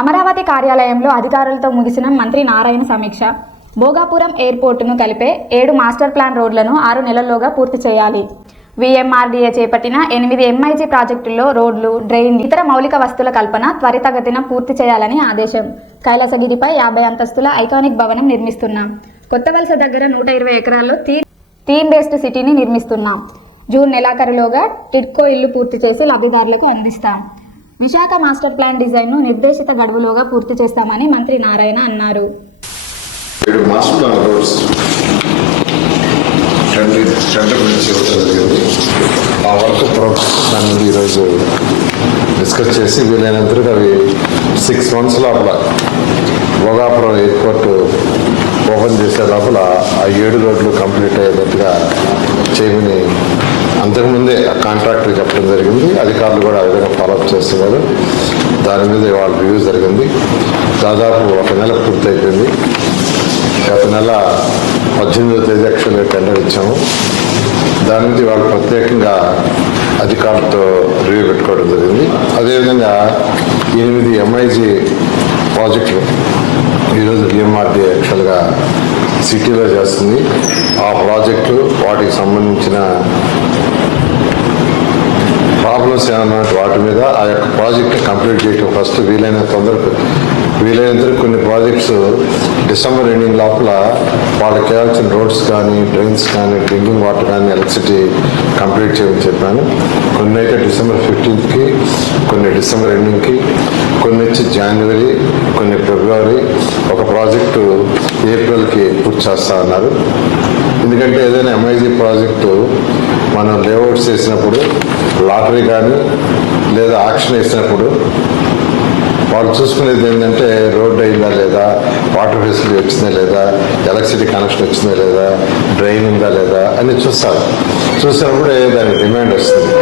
అమరావతి కార్యాలయంలో అధికారులతో ముగిసిన మంత్రి నారాయణ సమీక్ష. భోగాపురం ఎయిర్పోర్టును కలిపే ఏడు మాస్టర్ ప్లాన్ రోడ్లను ఆరు నెలల్లోగా పూర్తి చేయాలి. విఎంఆర్డీఏ చేపట్టిన ఎనిమిది ఎంఐజీ ప్రాజెక్టుల్లో రోడ్లు డ్రైన్ ఇతర మౌలిక వస్తువుల కల్పన త్వరితగతిన పూర్తి చేయాలని ఆదేశం. కైలాసగిరిపై యాభై అంతస్తుల ఐకానిక్ భవనం నిర్మిస్తున్నాం. కొత్త వలస దగ్గర నూట ఇరవై ఎకరాల్లో తీ థీమ్ బేస్డ్ సిటీని నిర్మిస్తున్నాం. జూన్ నెలాఖరులోగా టిడ్కో ఇల్లు పూర్తి చేసి లబ్ధిదారులకు అందిస్తాం. విశాఖ మాస్టర్ ప్లాన్ డిజైన్ను నిర్దేశిత గడువులోగా పూర్తి చేస్తామని మంత్రి నారాయణ అన్నారు. ఆ వర్క్ ప్రోగ్రెస్ అనేది ఈరోజు డిస్కస్ చేసి వీలైనంతగా అవి సిక్స్ మంత్స్ లోపల భోగాపురం ఎయిర్పోర్ట్ ఓపెన్ చేసే లోపల ఆ ఏడు రోడ్లు కంప్లీట్ అయ్యేటట్టుగా చేయమని అంతకుముందే ఆ కాంట్రాక్టర్ చెప్పడం జరిగింది. అధికారులు కూడా ఆ విధంగా ఫాలోఅప్ చేస్తున్నారు. దాని మీద వాళ్ళ రివ్యూ జరిగింది. దాదాపు ఒక నెల పూర్తయిపోయింది. గత నెల పద్దెనిమిదో తేదీ యాక్చువల్గా టెండర్ ఇచ్చాము. దాని మీద వాళ్ళు ప్రత్యేకంగా అధికారులతో రివ్యూ పెట్టుకోవడం జరిగింది. అదేవిధంగా ఎనిమిది ఎంఐజీ ప్రాజెక్టులు ఈరోజు డిఎంఆర్డీ యాక్చువల్గా సిటీలో చేస్తుంది. ఆ ప్రాజెక్టు వాటికి సంబంధించిన ప్రాబ్లమ్స్ ఏమైనా వాటి మీద ఆ యొక్క ప్రాజెక్ట్ కంప్లీట్ చేయటం ఫస్ట్ వీలైన తొందరగా వీలైనంత కొన్ని ప్రాజెక్ట్స్ డిసెంబర్ ఎండింగ్ లోపల వాళ్ళకి కావాల్సిన రోడ్స్ కానీ డ్రైన్స్ కానీ డ్రింకింగ్ వాటర్ కానీ ఎలక్ట్రిసిటీ కంప్లీట్ చేయమని చెప్పాను. కొన్ని అయితే డిసెంబర్ ఫిఫ్టీన్త్కి కొన్ని డిసెంబర్ ఎండింగ్కి కొన్ని వచ్చి జనవరి కొన్ని ఫిబ్రవరి ఒక ప్రాజెక్టు ఏప్రిల్కి పూర్తి చేస్తా అన్నారు. ఎందుకంటే ఏదైనా ఎంఐజీ ప్రాజెక్టు మనం లేఅవుట్స్ వేసినప్పుడు లాటరీ కానీ లేదా ఆక్షన్ వేసినప్పుడు వాళ్ళు చూసుకునేది ఏంటంటే రోడ్ అయిందా లేదా వాటర్ ఫెసిలిటీ వచ్చిందా లేదా ఎలక్ట్రిసిటీ కనెక్షన్ వచ్చిందా లేదా డ్రైన్ ఉందా లేదా అని చూస్తారు. చూసినప్పుడే దానికి డిమాండ్ వస్తుంది.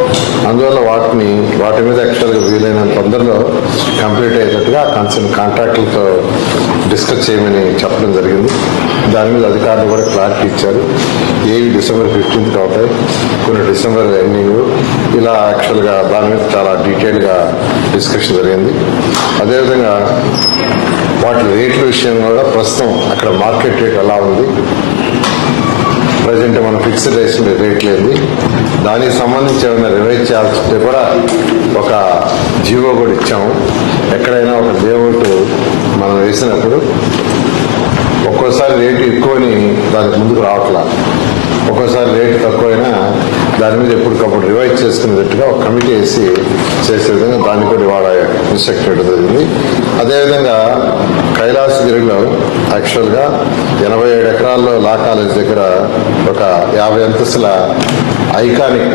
అందువల్ల వాటిని వాటి మీద యాక్చువల్గా వీలైనంత తొందరలో కంప్లీట్ అయ్యేటట్టుగా కన్సర్న్ కాంట్రాక్టులతో డిస్కస్ చేయమని చెప్పడం జరిగింది. దాని మీద అధికారులు కూడా క్లారిటీ ఇచ్చారు. ఏవి డిసెంబర్ ఫిఫ్టీన్త్ అవుతాయి కొన్ని డిసెంబర్ ఎండింగ్ ఇలా యాక్చువల్గా దాని మీద చాలా డీటెయిల్గా డిస్కషన్ జరిగింది. అదేవిధంగా వాటి రేట్ల విషయం కూడా ప్రస్తుతం అక్కడ మార్కెట్ రేట్ ఎలా ఉంది. ప్రజెంట్ మనం ఫిక్స్డ్ రేట్ రేట్ లేదు. దానికి సంబంధించి ఏమైనా రివైజ్ చేయాల్సి ఉంటే కూడా ఒక జీవో కూడా ఇచ్చాము. ఎక్కడైనా ఒక లేఅవుట్ మనం వేసినప్పుడు ఒక్కోసారి రేటు ఎక్కువని దానికి ముందుకు రావట్లా. ఒక్కోసారి రేటు తక్కువైనా దాని మీద ఎప్పటికప్పుడు రివైజ్ చేసుకునేటట్టుగా ఒక కమిటీ వేసి చేసే విధంగా దాన్ని కూడా ఇవాళ ఇన్స్ట్రక్ట్ చేయడం జరిగింది. అదేవిధంగా కైలాసగిరిలో యాక్చువల్గా ఎనభై ఏడు ఎకరాల్లో లా కాలేజ్ దగ్గర ఒక యాభై అంతస్తుల ఐకానిక్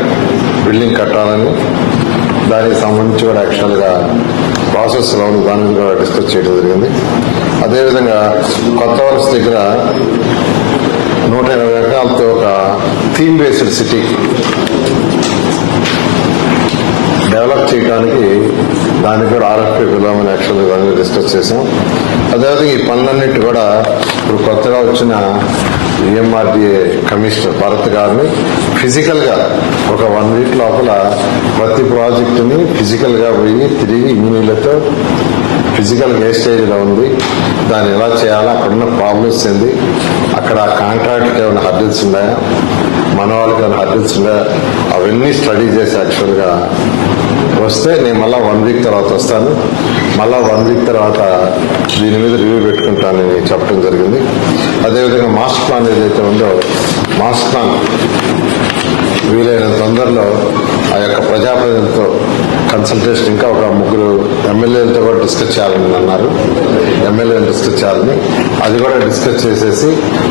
బిల్డింగ్ కట్టాలని దానికి సంబంధించి కూడా యాక్చువల్గా ప్రాసెస్లో ఉంది. దాని మీద కూడా డిస్కస్ చేయడం జరిగింది. అదేవిధంగా కొత్త వలస దగ్గర నూట ఎనభై ఎకరాలతో ఒక థీమ్ బేస్డ్ సిటీ డెవలప్ చేయడానికి దానికి కూడా ఆర్ఎఫ్పీ పిలవమని యాక్చువల్గా ఇవన్నీ డిస్కస్ చేసాం. అదేవిధంగా ఈ పనులన్నిటి కూడా ఇప్పుడు కొత్తగా వచ్చిన ఈఎంఆర్డీఏ కమిషనర్ భరత్ గారిని ఫిజికల్గా ఒక వన్ వీక్ లోపల ప్రతి ప్రాజెక్టుని ఫిజికల్గా పోయి తిరిగి ఇంజనీర్లతో ఫిజికల్ ఏ స్టేజ్లో ఉంది దాన్ని ఎలా చేయాలా అక్కడున్న ప్రాబ్లమ్స్ ఏంది అక్కడ కాంట్రాక్ట్కి ఏమైనా హర్డిల్స్ ఉన్నాయా మన వాళ్ళకి ఏమైనా హర్డిల్స్ ఉన్నాయా అవన్నీ స్టడీ చేసి యాక్చువల్గా వస్తే నేను మళ్ళీ వన్ వీక్ తర్వాత వస్తాను. మళ్ళీ వన్ వీక్ తర్వాత దీని మీద రివ్యూ పెట్టుకుంటానని చెప్పడం జరిగింది. అదేవిధంగా మాస్టర్ ప్లాన్ ఏదైతే ఉందో మాస్టర్ ప్లాన్ వీలైన తొందరలో ఆ యొక్క ప్రజాప్రతినిధితో కన్సల్టేషన్ ఇంకా ఒక ముగ్గురు ఎమ్మెల్యేలతో కూడా డిస్కస్ చేయాలని అన్నారు. ఎమ్మెల్యేలు డిస్కస్ చేయాలని. అది కూడా డిస్కస్ చేసేసి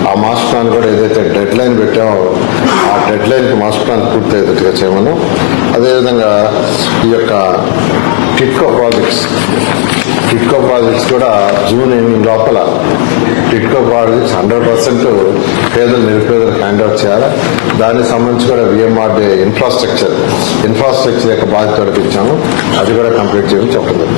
ఆ మాస్టర్ ప్లాన్ కూడా ఏదైతే డెడ్ లైన్ పెట్టామో ఆ డెడ్ లైన్కి మాస్టర్ ప్లాన్ పూర్తి అయ్యేటట్టుగా చేయమను. అదేవిధంగా ఈ యొక్క టిట్కో ప్రాజెక్ట్స్ టిట్కో ప్రాజెక్ట్స్ కూడా జూన్ ఎనిమిది లోపల టిట్కో ప్రాజెక్ట్స్ హండ్రెడ్ పర్సెంట్ పేదలు నిరుపేదలకు చేయాలి. దానికి సంబంధించి కూడా విఎంఆర్డే ఇన్ఫ్రాస్ట్రక్చర్ ఇన్ఫ్రాస్ట్రక్చర్ యొక్క బాధ్యత ఇచ్చాము అది కూడా కంప్లీట్ చేయడం చెప్పలేదు